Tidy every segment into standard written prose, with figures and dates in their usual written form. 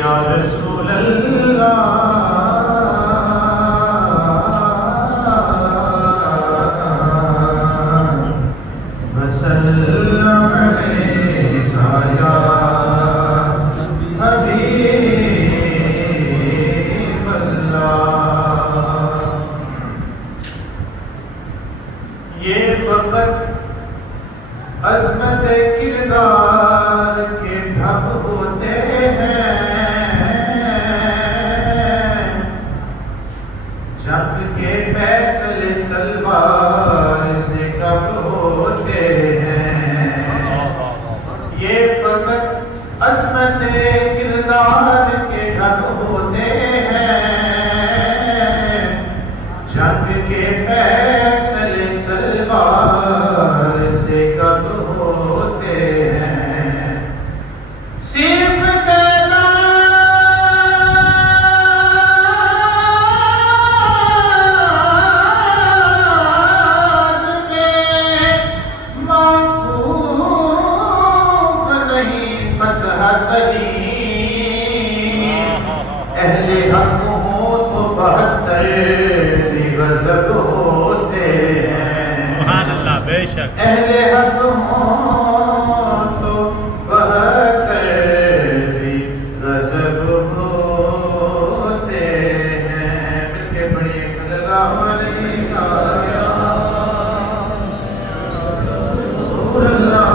یا رسول اللہ وسلم علیک یا حبیب اللہ۔ یہ فقط عظمت کردار کے ڈھب ہوتے ہیں، جنگ کے فیصلے تلوار سے کب ہوتے ہیں۔ یہ فقط عظمت کردار کے ڈھب ہوتے ہیں، جنگ کے فیصلے تلوار سے کب ہوتے ہیں۔ صرف تعداد میں معقوف نہیں فتح سلیم، اہل حق ہو تو 72 غضب ہوتے ہیں۔ سبحان اللہ، بے شک اہل حق ہو تو 72 غضب ہوتے ہیں۔ مل کے پڑھیے صلی اللہ علیہ رسول اللہ۔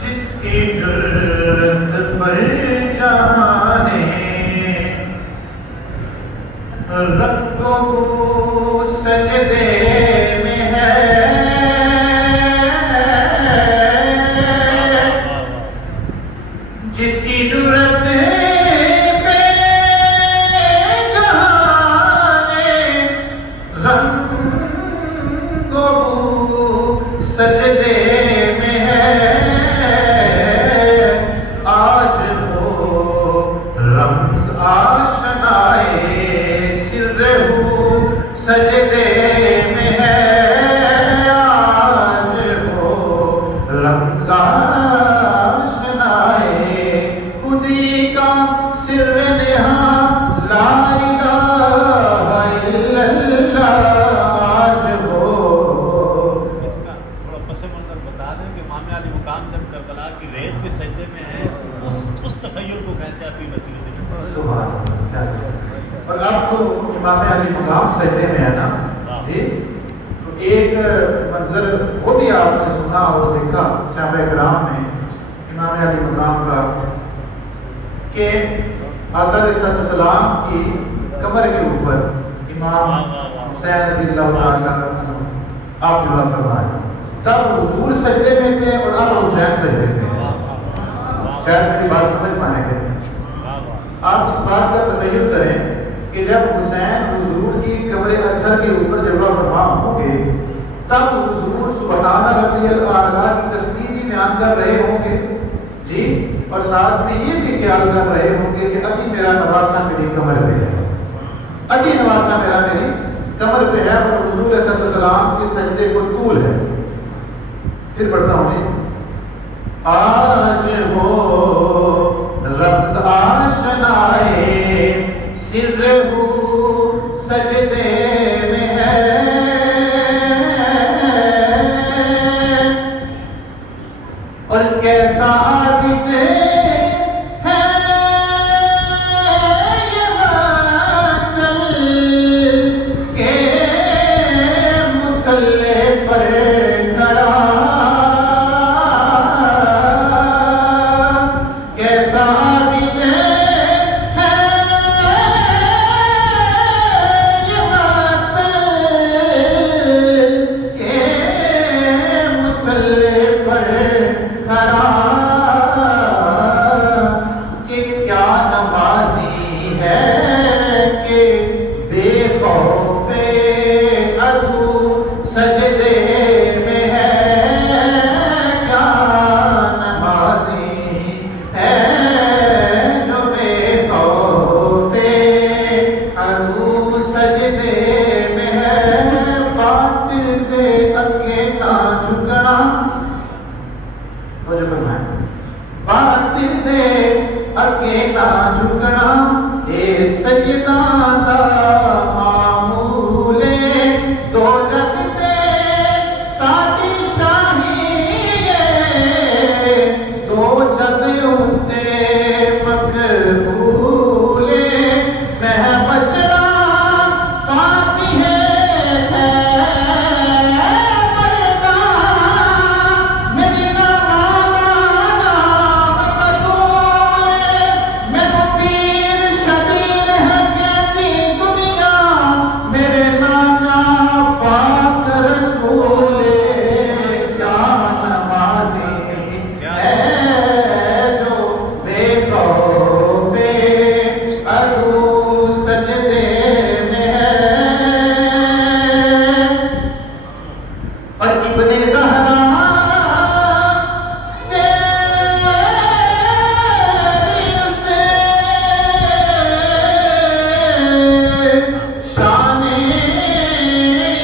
جس کی جرت پر جہانے رکھو سجدے میں ہے، جس کی جرت پہ جہانے رکھو سجدے میں ہے، آج وہ رمز آشنائے سر ہو سجدے میں ہے، آج وہ رمز آشنائے خودی کا سر نہاں لا الہ الا اللہ، آج وہ اس کا تھوڑا پس منظر بتا دیں کہ امام علی مقام جب کربلا کی ریت کے سجدے میں ہے، اس تخیل کو کہتے ہیں اپنی نصیحت میں۔ سبحان اللہ۔ اور اب تو امام علی مقام سجدے میں ہے نا جی، تو ایک منظر وہ بھی آپ نے سنا اور دیکھا صحابہ کرام میں امام علی مقام کا، کہ آقا علیہ السلام کی کمر کے اوپر امام حسین رضی اللہ تعالیٰ عنہ آپ جلوہ فرما رہے ہیں۔ تب حضور سجدے میں تھے اور اب حسین سجدے میں تھے۔ شاید میری بات سمجھ پائیں گے۔ آپ اس بات کا تخیل کریں کہ جب حسین حضور کی قبر اطہر کے اوپر جلوہ فرما ہوں گے، تب حضور سبحان ربی الاعلیٰ کی تسبیح بھی بیان کر رہے ہوں گے جی، اور ساتھ میں یہ بھی خیال کر رہے ہوں گے کہ ابھی میرا نواسہ میری کمر پہ ہے، ابھی نواسہ میرا میری کمر پہ ہے، اور حضور صلی اللہ علیہ وسلم کے سجدے کو طول ہے۔ پھر پڑھتا ہوں جی، آج وہ رمز آشنائے سر ہو سجدے میں ہے، اور کیسا عابد ہے یہ باطل کے مسلح پر کھڑا، کیسا عابد ہے یہ باطل کے مسلح پر کھڑا، فرمائیں بات دے اگے نہ جھکنا اے سیداں دا معمول دو جگ تے ساڈی شاہی ہے دو جگ اُتے مقبول میں بچڑا فاتح ہے مردا میری نمازاں نام قبول میرے پیر شبیر ہے کہتی دنیا میرے نانا پاک رسول کیا نمازی ہے جو بے خوف ارو سجدے میں ہے اور ابن زہرا تیری اسے شان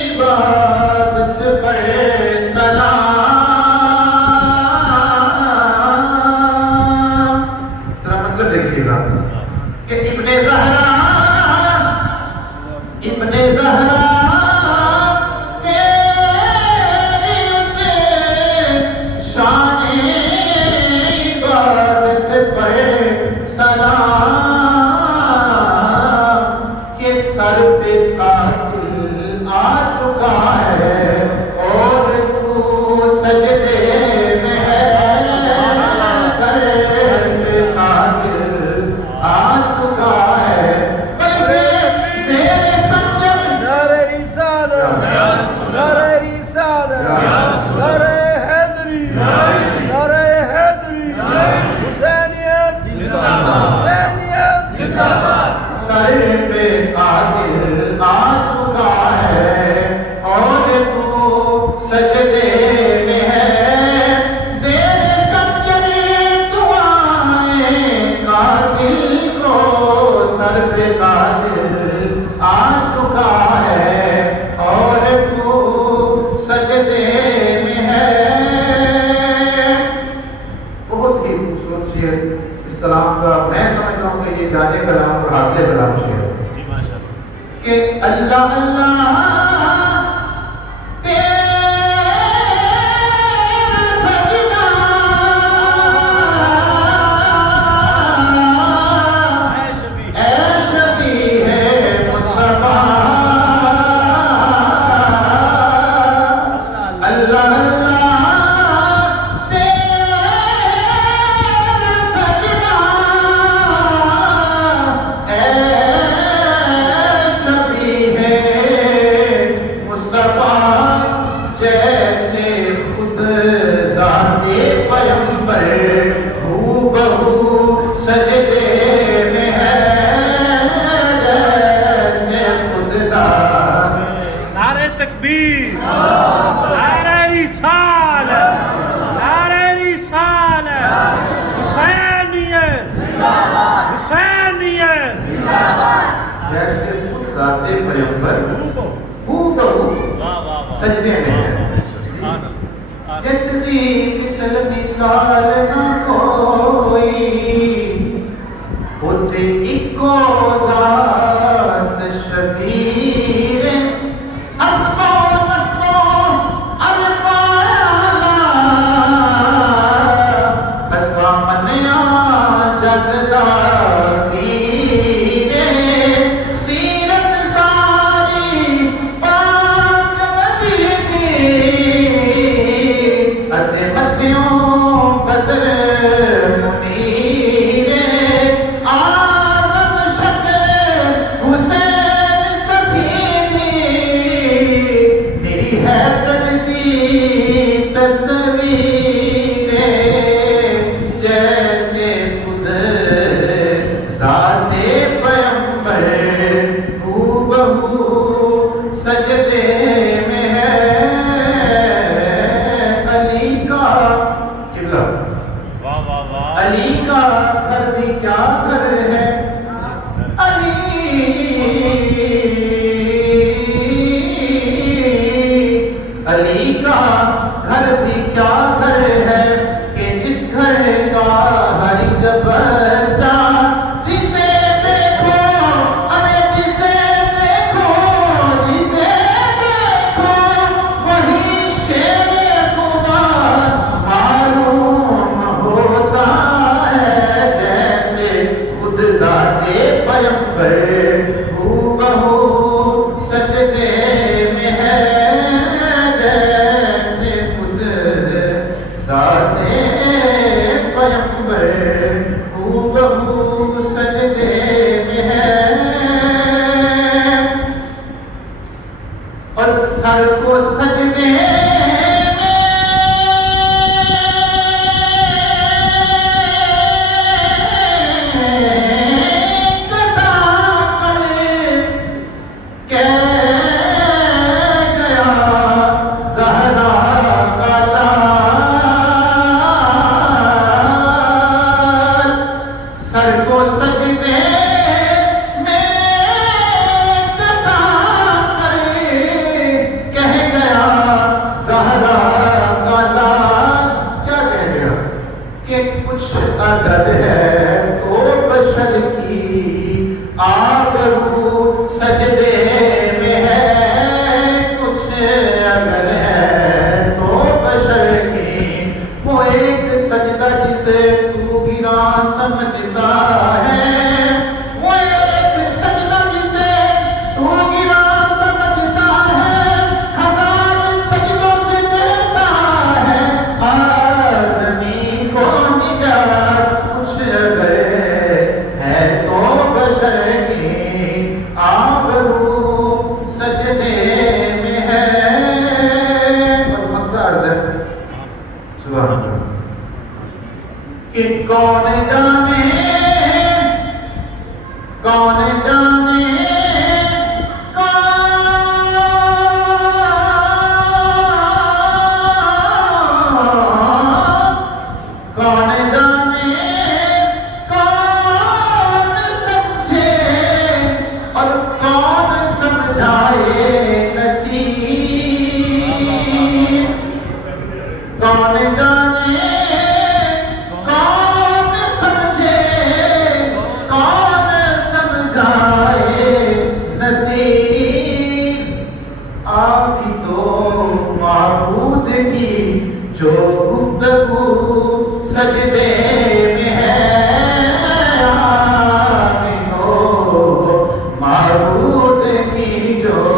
عبادت پر سلام ذرا منظر دیکھیے گا کہ ابن زہرا تیری اسے شان عبادت پر سلام کہ سر پہ قاتل آ چکا ہے اور تو سجدے میں ہے سر پہ قاتل آ چکا ہے بلکہ زیر خنجر نعرہ رسالت نعرہ رسالت نعرہ حیدری نعرہ حیدری حسینیت حسینیت سر پہ قاتل آ چکا ہے اور تو سجدے میں ہے زیر خنجر دعائیں قاتل کو سر پہ قاتل آ چکا ہے اور تو سجدے میں ہے بہت ہی خوبصورت شعر اس کلام کا میں سمجھتا ہوں کہ یہ جانے کلام اور حاصل کلام شعر ہے جی ماشاء اللہ کہ اللہ اللہ تیرا سجدہ اے شبیہ اے شبیہ ہے مصطفیٰ اللہ اللہ تیرا سجدہ اے شبیہ ہے مصطفیٰ جیسے خود ذات پیمبر ہو بہو سجدے میں ہے جیسے خود ذات نعرہ تکبیر نعرہ رسالت نعرہ رسالت حسینیت حسینیت جیسے خود ذات پیمبر ہو بہو واہ واہ واہ سجدے میں ہے سبحان اللہ سبحان اللہ جس دی مثل مثال نہ کوئی اتے اکو ذات شبیر حسب و نسب و الفالا حسب منیا جگدا پیر سیرت ساری پاک نبی دی اتے متھیوں بدر منیر آدم شکل حسین سکینی میری حیدر دی تصویر جیسے خود ذات پیمبر ہو بہو سجدے میں ہے علی کا قبلہ واہ واہ واہ علی کا گھر بھی کیا گھر ہے علی کا گھر بھی کیا گھر ہے کہ جس پیغمبر ہو بہو سجدے میں ہے جیسے خود ذات پیغمبر ہو بہو سجدے میں ہے اور سر کو سجدے اگر ہے تو بشر کی آبرو سجدے میں ہے کچھ اگر ہے تو بشر کی وہ ایک سجدہ جسے تو گرا سمجھتا ہے وہ ایک سجدہ جسے تو گرا سمجھتا ہے ہزار سجدوں سے ڈرتا ہے آدمی کو ہے تو بشر کی آبرو سجدے میں ہے اور مقدار ہے سبحان اللہ کہ کون جانے کون جانے کون جانے کون سمجھے کون سمجھائے نصیب آپ ہی تو معبود کی جو گفتگو سجدے میں ہے آپ ہی تو معبود کی جو